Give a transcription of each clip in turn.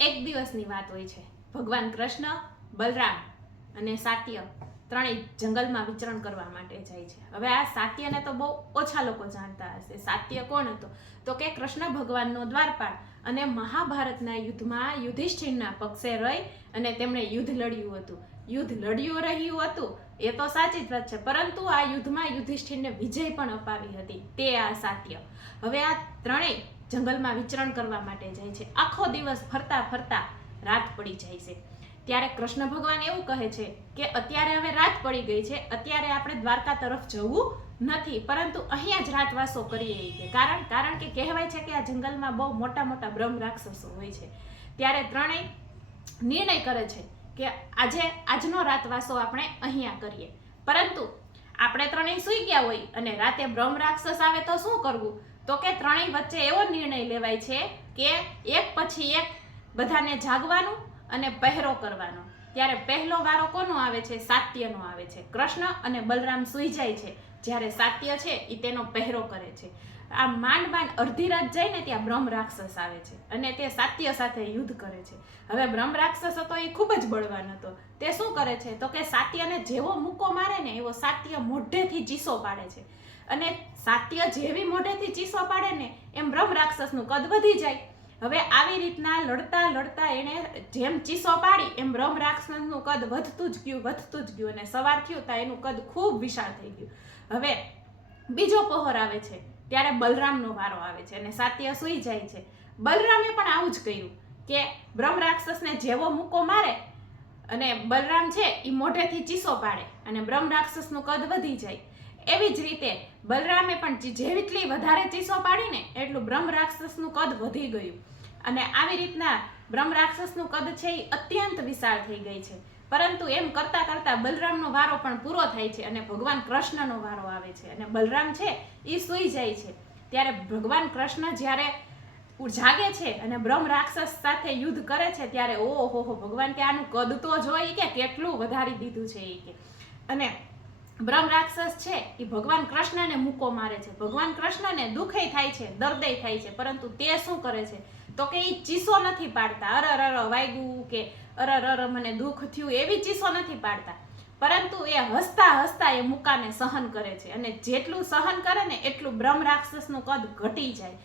એક દિવસની વાત હોય છે. ભગવાન કૃષ્ણ, બલરામ અને સાત્ય ત્રણેય જંગલમાં વિચરણ કરવા માટે જાય છે. હવે આ સાત્યને તો બહુ ઓછા લોકો જાણતા હશે. સાત્ય કોણ હતો? તો કે કૃષ્ણ ભગવાનનો દ્વારપાળ અને મહાભારતના યુદ્ધમાં યુધિષ્ઠિરના પક્ષે રહી અને તેમણે યુદ્ધ લડ્યું હતું. યુદ્ધ લડ્યું રહ્યું હતું, એ તો સાચી જ વાત છે. પરંતુ આ યુદ્ધમાં યુધિષ્ઠિરને વિજય પણ અપાવી હતી. તે આ સાત્ય. હવે આ ત્રણેય જંગલમાં વિચરણ કરવા માટે જાય છે. આખો દિવસ ફરતા ફરતા રાત પડી જાય છે. ત્યારે કૃષ્ણ ભગવાન એવું કહે છે કે અત્યારે હવે રાત પડી ગઈ છે, અત્યારે આપણે દ્વારકા તરફ જવું નથી, પરંતુ અહીંયા જ રાતવાસો કરીએ કે. કારણ કારણ કે કહેવાય છે કે આ જંગલમાં બહુ મોટા મોટા બ્રહ્મ રાક્ષસો હોય છે. ત્યારે ત્રણેય નિર્ણય કરે છે કે આજે, આજનો રાતવાસો આપણે અહીંયા કરીએ. પરંતુ આપણે ત્રણેય સૂઈ ગયા હોય અને રાતે બ્રહ્મ રાક્ષસ આવે તો શું કરવું? તો કે ત્રણેય વચ્ચે એવો નિર્ણય લેવાય છે કે એક પછી એક બધાને જાગવાનું અને પહેરો કરવાનો. ત્યારે પહેલો વારો કોનો આવે છે? સાત્યનો આવે છે. કૃષ્ણ અને બલરામ સૂઈ જાય છે. જ્યારે સાત્ય છે એ તેનો પહેરો કરે છે. આ માંડ માંડ અડધી રાત જઈને ત્યાં બ્રહ્મ રાક્ષસ આવે છે અને તે સાત્ય સાથે યુદ્ધ કરે છે. હવે બ્રહ્મ રાક્ષસ હતો એ ખૂબ જ બળવાન હતો. તે શું કરે છે? તો કે સાત્યને જેવો મૂકો મારે ને, એવો સાત્ય મોઢેથી ચીસો પાડે છે. અને સાત્ય જેવી મોઢેથી ચીસો પાડે ને, એમ બ્રહ્મ રાક્ષસનું કદ વધી જાય. હવે આવી રીતના લડતા લડતા એણે જેમ ચીસો પાડી, એમ બ્રહ્મ રાક્ષસનું કદ વધતું જ ગયું, વધતું જ ગયું અને સવાર થયું ત્યાં એનું કદ ખૂબ વિશાળ થઈ ગયું. હવે બીજો પહોર આવે છે, ત્યારે બલરામનો વારો આવે છે અને સાત્ય સૂઈ જાય છે. બલરામે પણ આવું જ કર્યું કે બ્રહ્મ રાક્ષસને જેવો મૂકો મારે અને બલરામ છે એ મોઢેથી ચીસો પાડે અને બ્રહ્મ રાક્ષસનું કદ વધી જાય. એવી જ રીતે બલરામે પણ જેવીટલી વધારે ચીસો પાડીને એટલું બ્રહ્મ રાક્ષસનું કદ વધી ગયું. અને આવી રીતના બ્રહ્મ રાક્ષસનું કદ છે એ અત્યંત વિશાળ થઈ ગઈ છે. પરંતુ એમ કરતા કરતા બલરામનો વારો પણ પૂરો થાય છે અને ભગવાન કૃષ્ણનો વારો આવે છે. અને બલરામ છે એ સૂઈ જાય છે. ત્યારે ભગવાન કૃષ્ણ જ્યારે જાગે છે અને બ્રહ્મ રાક્ષસ સાથે યુદ્ધ કરે છે ત્યારે ઓહો હો ભગવાન કે આનું કદ તો જોઈ કે કેટલું વધારી દીધું છે એ કે. અને બ્રહ્મ રાક્ષસ છે એ ભગવાન કૃષ્ણને મૂકો મારે છે. ભગવાન કૃષ્ણને દુઃખે થાય છે દર્દય થાય છે, પરંતુ તે શું કરે છે? તો કે એ ચીસો નથી પાડતા. અર અર વાગ્યું કે અર અર મને દુઃખ થયું એવી ચીસો નથી પાડતા. પરંતુ એ હસતા હસતા એ મુકાને સહન કરે છે અને જેટલું સહન કરે ને એટલું બ્રહ્મ રાક્ષસનું કદ ઘટી જાય.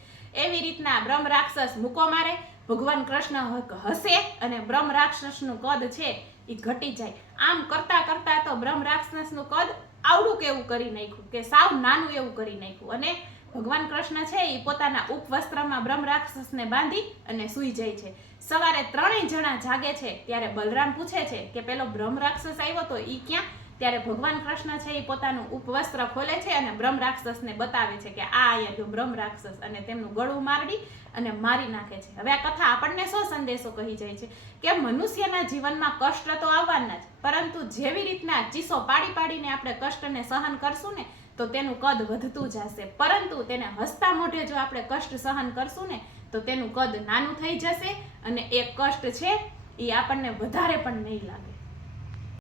એવી રીતના બ્રહ્મ રાક્ષસ મૂકો મારે, ભગવાન કૃષ્ણ હસે અને બ્રહ્મ રાક્ષસનું કદ છે એ ઘટી જાય. આમ કરતા કરતા તો બ્રહ્મ રાક્ષસનું કદ આવડું કેવું કરી નાખ્યું કે સાવ નાનું એવું કરી નાખ્યું. અને ભગવાન કૃષ્ણ છે એ પોતાના ઉપવસ્ત્રમાં બ્રહ્મ રાક્ષસને બાંધી અને સૂઈ જાય છે. સવારે ત્રણેય જણા જાગે છે ત્યારે બલરામ પૂછે છે કે પેલો બ્રહ્મ રાક્ષસ આવ્યો તો એ ક્યાં? ત્યારે ભગવાન કૃષ્ણ છે એ પોતાનું ઉપવસ્ત્ર ખોલે છે અને બ્રહ્મ રાક્ષસને બતાવે છે કે આ આયા જો બ્રહ્મ રાક્ષસ અને તેમનું ગળું મારડી અને મારી નાખે છે. હવે આ કથા આપણને શું સંદેશો કહી જાય છે કે મનુષ્યના જીવનમાં કષ્ટ તો આવવાના જ, પરંતુ જેવી રીતના ચીસો પાડી પાડીને આપણે કષ્ટને સહન કરશું ને, તો તેનું કદ વધતું જશે. પરંતુ તેને હસતા મોઢે જો આપણે કષ્ટ સહન કરશું ને, તો તેનું કદ નાનું થઈ જશે અને એ કષ્ટ છે એ આપણને વધારે પણ નહીં લાગે.